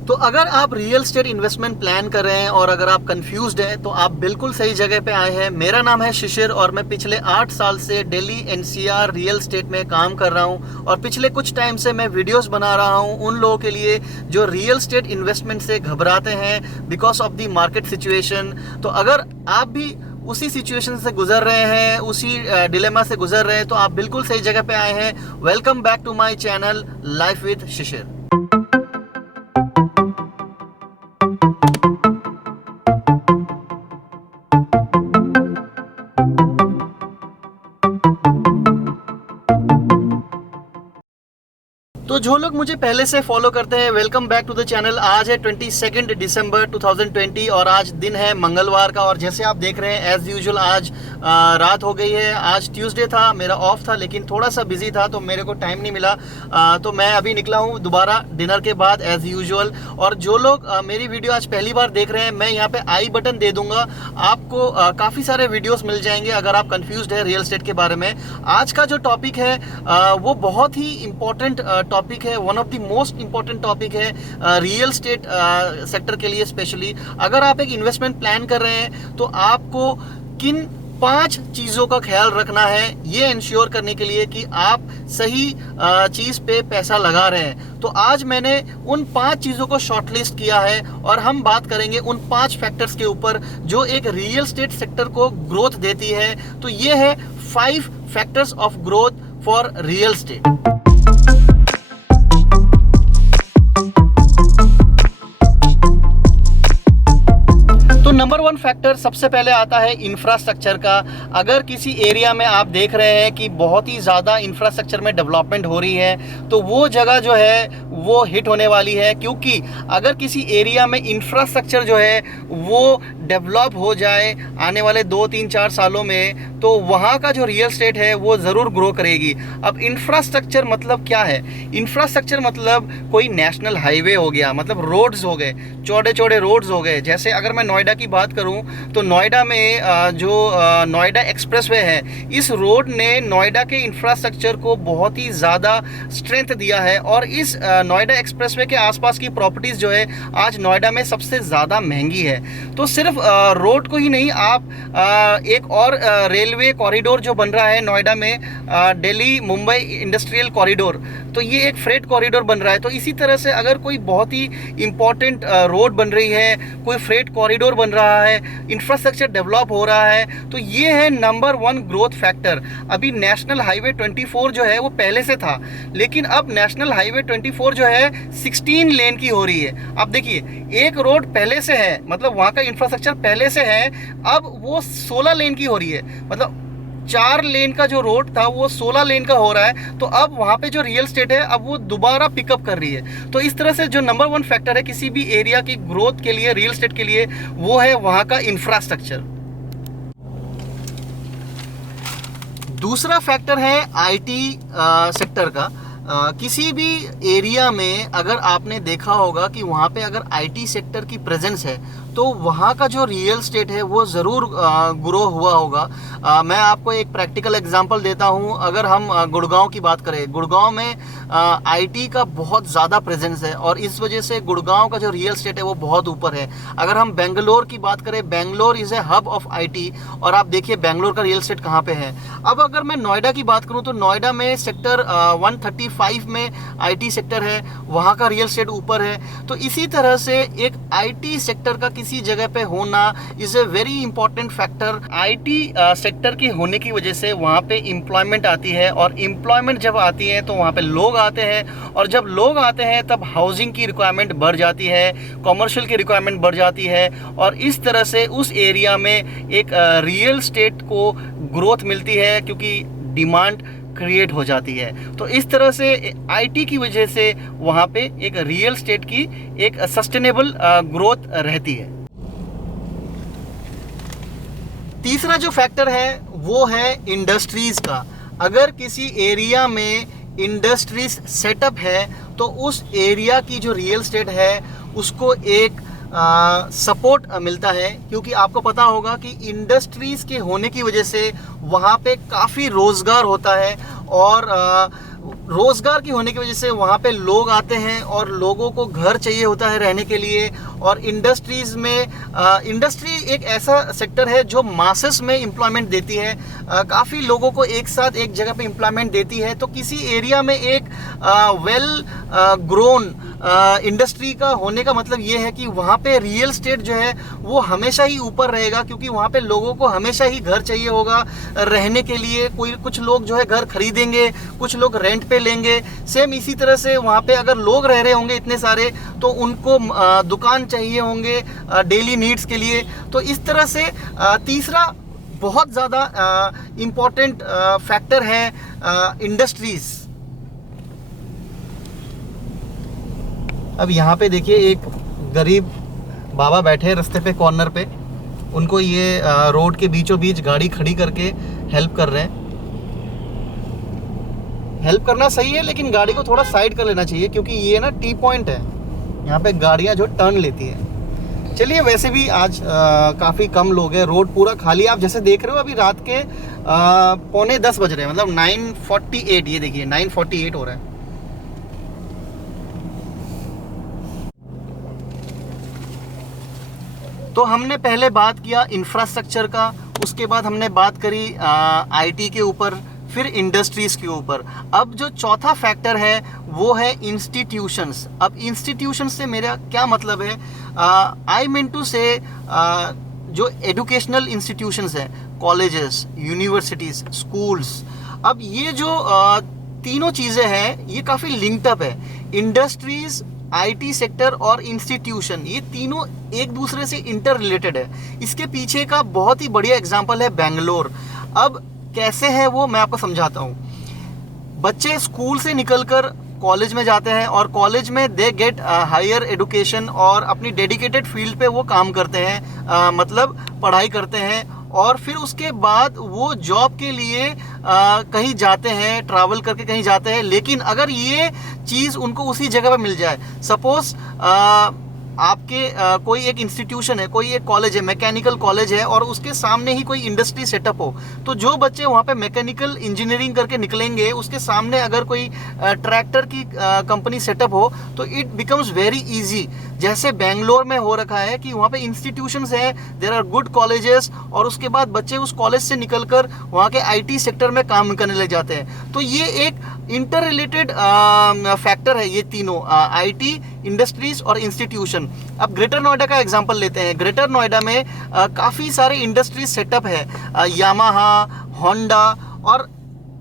तो अगर आप रियल स्टेट इन्वेस्टमेंट प्लान कर रहे हैं और अगर आप कंफ्यूज्ड हैं तो आप बिल्कुल सही जगह पे आए हैं। मेरा नाम है शिशिर और मैं पिछले 8 साल से दिल्ली एनसीआर रियल स्टेट में काम कर रहा हूं और पिछले कुछ टाइम से मैं वीडियोस बना रहा हूं उन लोगों के लिए जो रियल स्टेट इन्वेस्टमेंट से घबराते हैं because of the market situation. तो अगर आप भी उसी सिचुएशन से गुजर रहे हैं, उसी डिलेमा से गुजर रहे हैं, तो आप बिल्कुल सही जगह पे आए हैं। Welcome back to my channel life with Shishir. तो जो लोग मुझे पहले से फॉलो करते हैं, welcome back to the channel. आज है 22 दिसंबर 2020 और आज दिन है मंगलवार का। और जैसे आप देख रहे हैं एज यूजुअल आज रात हो गई है। आज ट्यूसडे था, मेरा ऑफ था, लेकिन थोड़ा सा बिजी था तो मेरे को टाइम नहीं मिला। तो मैं अभी निकला हूँ दोबारा डिनर के बाद एज यूजुअल। और जो लोग मेरी वीडियो आज पहली बार देख रहे हैं, मैं यहाँ पे आई बटन दे दूंगा, आपको काफ़ी सारे वीडियोस मिल जाएंगे अगर आप कंफ्यूज्ड है रियल एस्टेट के बारे में। आज का जो टॉपिक है वो बहुत ही इंपॉर्टेंट टॉपिक है, one of the most important topic है रियल एस्टेट सेक्टर के लिए स्पेशली। अगर आप एक इन्वेस्टमेंट प्लान कर रहे हैं तो आपको किन 5 चीज़ों का ख्याल रखना है ये इंश्योर करने के लिए कि आप सही चीज़ पे पैसा लगा रहे हैं। तो आज मैंने उन 5 चीज़ों को शॉर्टलिस्ट किया है और हम बात करेंगे उन 5 फैक्टर्स के ऊपर जो एक रियल एस्टेट सेक्टर को ग्रोथ देती है। तो ये है 5 factors of growth for real estate. तो नंबर 1 फैक्टर सबसे पहले आता है इंफ्रास्ट्रक्चर का। अगर किसी एरिया में आप देख रहे हैं कि बहुत ही ज़्यादा इंफ्रास्ट्रक्चर में डेवलपमेंट हो रही है तो वो जगह जो है वो हिट होने वाली है, क्योंकि अगर किसी एरिया में इंफ्रास्ट्रक्चर जो है वो डेवलप हो जाए आने वाले 2-3-4 सालों में तो वहाँ का जो रियल एस्टेट है वो ज़रूर ग्रो करेगी। अब इंफ्रास्ट्रक्चर मतलब क्या है? इंफ्रास्ट्रक्चर मतलब कोई नेशनल हाईवे हो गया, मतलब रोड्स हो गए, चौड़े चौड़े रोड्स हो गए। जैसे अगर मैं नोएडा की बात करूं तो नोएडा में जो नोएडा एक्सप्रेसवे है, इस रोड ने नोएडा के इंफ्रास्ट्रक्चर को बहुत ही ज़्यादा स्ट्रेंथ दिया है। और इस नोएडा एक्सप्रेसवे के आसपास की प्रॉपर्टीज़ जो है आज नोएडा में सबसे ज़्यादा महंगी है। तो सिर्फ रोड को ही नहीं, आप एक और रेलवे कॉरिडोर जो बन रहा है नोएडा में, दिल्ली मुंबई इंडस्ट्रियल कॉरिडोर, तो ये एक फ्रेट कॉरिडोर बन रहा है। तो इसी तरह से अगर कोई बहुत ही इंपॉर्टेंट रोड बन रही है, कोई फ्रेट कॉरिडोर बन रहा है, इंफ्रास्ट्रक्चर डेवलप हो रहा है, तो ये है नंबर 1 ग्रोथ फैक्टर। अभी नेशनल हाईवे 24 जो है वो पहले से था, लेकिन अब नेशनल हाईवे 24 जो है 16 लेन की हो रही है। अब देखिए, एक रोड पहले से है, मतलब वहाँ का इंफ्रास्ट्रक्चर पहले से है, अब वो 16 लेन की हो रही है। मतलब 4 लेन का जो रोड था वो 16 लेन का हो रहा है। तो अब वहाँ पे जो रियल एस्टेट है अब वो दोबारा पिकअप कर रही है। तो इस तरह से जो नंबर 1 फैक्टर है किसी भी एरिया की ग्रोथ के लिए, रियल एस्टेट के लिए, वो है वहाँ का इंफ्रास्ट्रक्चर। दूसरा फैक्टर है आईटी सेक्टर का। किसी भी एरिया में अगर आपने देखा होगा कि वहाँ पे अगर आईटी सेक्टर की प्रेजेंस है तो वहाँ का जो रियल एस्टेट है वो ज़रूर ग्रो हुआ होगा। मैं आपको एक प्रैक्टिकल एग्जांपल देता हूँ। अगर हम गुड़गांव की बात करें, गुड़गांव में आईटी का बहुत ज़्यादा प्रेजेंस है और इस वजह से गुड़गांव का जो रियल एस्टेट है वो बहुत ऊपर है। अगर हम बेंगलोर की बात करें, Bangalore is a hub of IT, और आप देखिए बेंगलोर का रियल एस्टेट कहाँ पे है। अब अगर मैं नोएडा की बात करूँ तो नोएडा में सेक्टर 135 में आईटी सेक्टर है, वहाँ का रियल एस्टेट ऊपर है। तो इसी तरह से एक आईटी सेक्टर का किसी जगह पे होना is a very important factor. IT sector के होने की वजह से वहाँ पे एम्प्लॉयमेंट आती है, और एम्प्लॉयमेंट जब आती है तो वहाँ पे लोग आते हैं, और जब लोग आते हैं तब हाउसिंग की रिक्वायरमेंट बढ़ जाती है, कमर्शियल की रिक्वायरमेंट बढ़ जाती है, और इस तरह से उस एरिया में एक रियल एस्टेट को ग्रोथ मिलती है क्योंकि डिमांड क्रिएट हो जाती है। तो इस तरह से आईटी की वजह से वहाँ पे एक रियल एस्टेट की एक सस्टेनेबल ग्रोथ रहती है। तीसरा जो फैक्टर है वो है इंडस्ट्रीज का। अगर किसी एरिया में इंडस्ट्रीज सेटअप है तो उस एरिया की जो रियल एस्टेट है उसको एक सपोर्ट मिलता है, क्योंकि आपको पता होगा कि इंडस्ट्रीज़ के होने की वजह से वहाँ पे काफ़ी रोज़गार होता है और रोज़गार की होने की वजह से वहाँ पे लोग आते हैं और लोगों को घर चाहिए होता है रहने के लिए। और इंडस्ट्रीज़ में इंडस्ट्री एक ऐसा सेक्टर है जो मासेस में एम्प्लॉयमेंट देती है, काफ़ी लोगों को एक साथ एक जगह पे एम्प्लॉयमेंट देती है। तो किसी एरिया में एक वेल ग्रोन इंडस्ट्री का होने का मतलब ये है कि वहाँ पे रियल स्टेट जो है वो हमेशा ही ऊपर रहेगा, क्योंकि वहाँ पे लोगों को हमेशा ही घर चाहिए होगा रहने के लिए। कुछ लोग जो है घर खरीदेंगे, कुछ लोग रेंट पे लेंगे। सेम इसी तरह से वहाँ पे अगर लोग रह रहे होंगे इतने सारे, तो उनको दुकान चाहिए होंगे डेली नीड्स के लिए। तो इस तरह से तीसरा बहुत ज़्यादा इम्पोर्टेंट फैक्टर है इंडस्ट्रीज़। अब यहाँ पे देखिए एक गरीब बाबा बैठे रास्ते पे कॉर्नर पे, उनको ये रोड के बीचों बीच गाड़ी खड़ी करके हेल्प कर रहे हैं। हेल्प करना सही है, लेकिन गाड़ी को थोड़ा साइड कर लेना चाहिए, क्योंकि ये ना टी पॉइंट है, यहाँ पे गाड़ियाँ जो टर्न लेती हैं। चलिए, वैसे भी आज काफ़ी कम लोग हैं, रोड पूरा खाली। आप जैसे देख रहे हो अभी रात के 9:45 बज रहे हैं, मतलब 9:48। ये देखिए 9:48 हो रहा है। तो हमने पहले बात किया इंफ्रास्ट्रक्चर का, उसके बाद हमने बात करी आईटी के ऊपर, फिर इंडस्ट्रीज़ के ऊपर। अब जो चौथा फैक्टर है वो है इंस्टीट्यूशंस। अब इंस्टीट्यूशंस से मेरा क्या मतलब है, आई मीन टू से जो एजुकेशनल इंस्टीट्यूशंस हैं, कॉलेजेस, यूनिवर्सिटीज़, स्कूल्स। अब ये जो तीनों चीज़ें हैं ये काफ़ी लिंक्ड अप है। इंडस्ट्रीज़, आईटी सेक्टर और इंस्टीट्यूशन, ये तीनों एक दूसरे से इंटर रिलेटेड है। इसके पीछे का बहुत ही बढ़िया एग्जांपल है बेंगलोर। अब कैसे है वो मैं आपको समझाता हूँ। बच्चे स्कूल से निकलकर कॉलेज में जाते हैं और कॉलेज में दे गेट हायर एजुकेशन और अपनी डेडिकेटेड फील्ड पे वो काम करते हैं, मतलब पढ़ाई करते हैं। और फिर उसके बाद वो जॉब के लिए कहीं जाते हैं, ट्रैवल करके कहीं जाते हैं। लेकिन अगर ये चीज़ उनको उसी जगह पे मिल जाए, सपोज आपके कोई एक इंस्टीट्यूशन है, कोई एक कॉलेज है, मैकेनिकल कॉलेज है, और उसके सामने ही कोई इंडस्ट्री सेटअप हो, तो जो बच्चे वहाँ पे मैकेनिकल इंजीनियरिंग करके निकलेंगे, उसके सामने अगर कोई ट्रैक्टर की कंपनी सेटअप हो, तो इट बिकम्स वेरी इजी। जैसे बेंगलोर में हो रखा है कि वहाँ पे इंस्टीट्यूशंस हैं, देयर आर गुड कॉलेजेस, और उसके बाद बच्चे उस कॉलेज से निकलकर वहाँ के आईटी सेक्टर में काम करने लग जाते हैं। तो ये एक इंटर रिलेटेड फैक्टर है, ये तीनों आईटी, इंडस्ट्रीज और इंस्टीट्यूशन। अब ग्रेटर नोएडा का एग्जांपल लेते हैं। ग्रेटर नोएडा में काफ़ी सारे इंडस्ट्रीज सेटअप है, यामाहा, होंडा। और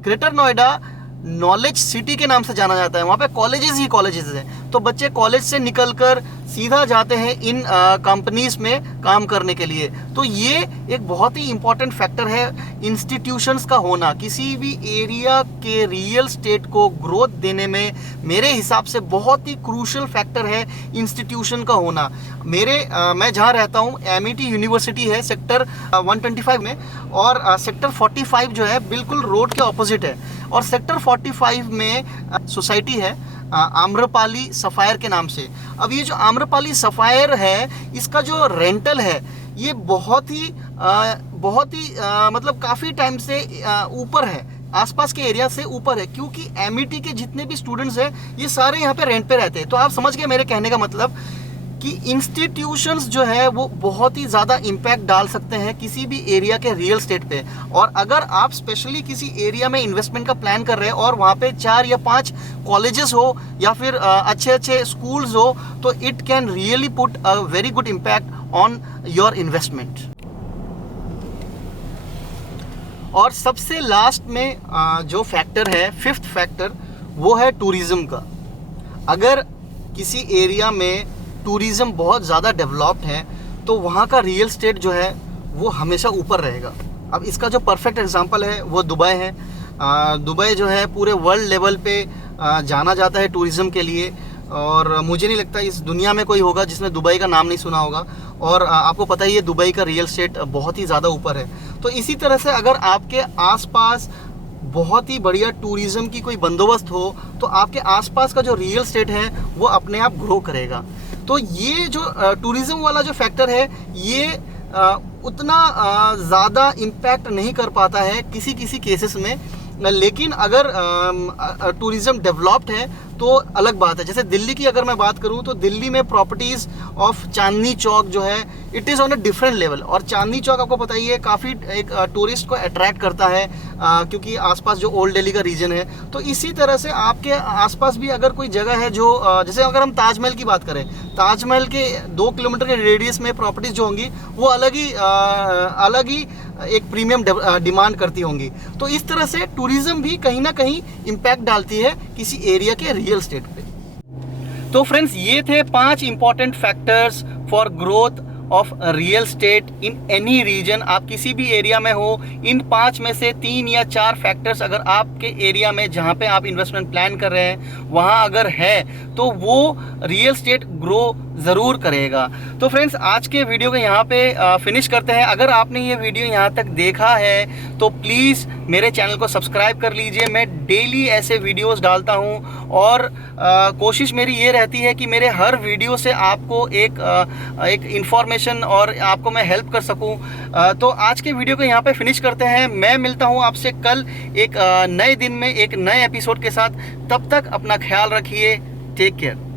ग्रेटर नोएडा नॉलेज सिटी के नाम से जाना जाता है, वहाँ पे कॉलेजेस ही कॉलेजेस हैं। तो बच्चे कॉलेज से निकलकर सीधा जाते हैं इन कंपनीज में काम करने के लिए। तो ये एक बहुत ही इम्पोर्टेंट फैक्टर है इंस्टीट्यूशंस का होना। किसी भी एरिया के रियल स्टेट को ग्रोथ देने में मेरे हिसाब से बहुत ही क्रूशल फैक्टर है इंस्टीट्यूशन का होना। मैं जहाँ रहता हूँ एमईटी यूनिवर्सिटी है सेक्टर 125 में, और सेक्टर 45 जो है बिल्कुल रोड के ऑपोजिट है। और सेक्टर 45 में सोसाइटी है आम्रपाली सफ़ायर के नाम से। अब ये जो आम्रपाली सफ़ायर है, इसका जो रेंटल है ये बहुत ही मतलब काफ़ी टाइम से ऊपर है, आसपास के एरिया से ऊपर है, क्योंकि एमईटी के जितने भी स्टूडेंट्स हैं ये सारे यहाँ पे रेंट पे रहते हैं। तो आप समझ गए मेरे कहने का मतलब कि इंस्टीट्यूशंस जो है वो बहुत ही ज़्यादा इम्पैक्ट डाल सकते हैं किसी भी एरिया के रियल स्टेट पे। और अगर आप स्पेशली किसी एरिया में इन्वेस्टमेंट का प्लान कर रहे हैं और वहाँ पे 4 या 5 कॉलेजेस हो या फिर अच्छे अच्छे स्कूल्स हो, तो it can really put a very good impact on your investment. और सबसे लास्ट में जो फैक्टर है, 5th फैक्टर, वो है टूरिज़्म का। अगर किसी एरिया में टूरिज़्म बहुत ज़्यादा डेवलप्ड है तो वहाँ का रियल स्टेट जो है वो हमेशा ऊपर रहेगा। अब इसका जो परफेक्ट एग्जांपल है वो दुबई है। दुबई जो है पूरे वर्ल्ड लेवल पे जाना जाता है टूरिज़्म के लिए, और मुझे नहीं लगता इस दुनिया में कोई होगा जिसने दुबई का नाम नहीं सुना होगा। और आपको पता ही है दुबई का रियल स्टेट बहुत ही ज़्यादा ऊपर है। तो इसी तरह से अगर आपके आसपास बहुत ही बढ़िया टूरिज़्म की कोई बंदोबस्त हो तो आपके आसपास का जो रियल स्टेट है वो अपने आप ग्रो करेगा। तो ये जो टूरिज़्म वाला जो फैक्टर है ये उतना ज़्यादा इम्पैक्ट नहीं कर पाता है किसी किसी केसेस में, लेकिन अगर टूरिज़्म डेवलप्ड है तो अलग बात है। जैसे दिल्ली की अगर मैं बात करूं तो दिल्ली में प्रॉपर्टीज़ ऑफ चांदनी चौक जो है it is on a different level. और चांदनी चौक आपको पता ही है काफ़ी एक टूरिस्ट को अट्रैक्ट करता है क्योंकि आसपास जो ओल्ड दिल्ली का रीजन है। तो इसी तरह से आपके आसपास भी अगर कोई जगह है जो जैसे अगर हम ताजमहल की बात करें, ताजमहल के 2 किलोमीटर के रेडियस में प्रॉपर्टीज़ जो होंगी वो अलग ही एक प्रीमियम डिमांड करती होंगी। तो इस तरह से टूरिज़्म भी कहीं ना कहीं इम्पैक्ट डालती है किसी एरिया के रियल एस्टेट पे। तो फ्रेंड्स, ये थे 5 important factors for growth of real estate in any region. आप किसी भी एरिया में हो, इन 5 में से 3 या 4 फैक्टर्स अगर आपके एरिया में जहाँ पे आप इन्वेस्टमेंट प्लान कर रहे हैं वहाँ अगर है तो वो रियल स्टेट ग्रो ज़रूर करेगा। तो फ्रेंड्स, आज के वीडियो को यहाँ पे फिनिश करते हैं। अगर आपने ये वीडियो यहाँ तक देखा है तो प्लीज़ मेरे चैनल को सब्सक्राइब कर लीजिए। मैं डेली ऐसे वीडियोस डालता हूँ और कोशिश मेरी ये रहती है कि मेरे हर वीडियो से आपको एक इन्फॉर्मेशन और आपको मैं हेल्प कर सकूँ। तो आज के वीडियो को यहाँ पे फिनिश करते हैं। मैं मिलता हूँ आपसे कल एक नए दिन में एक नए एपिसोड के साथ। तब तक अपना ख्याल रखिए। Take care.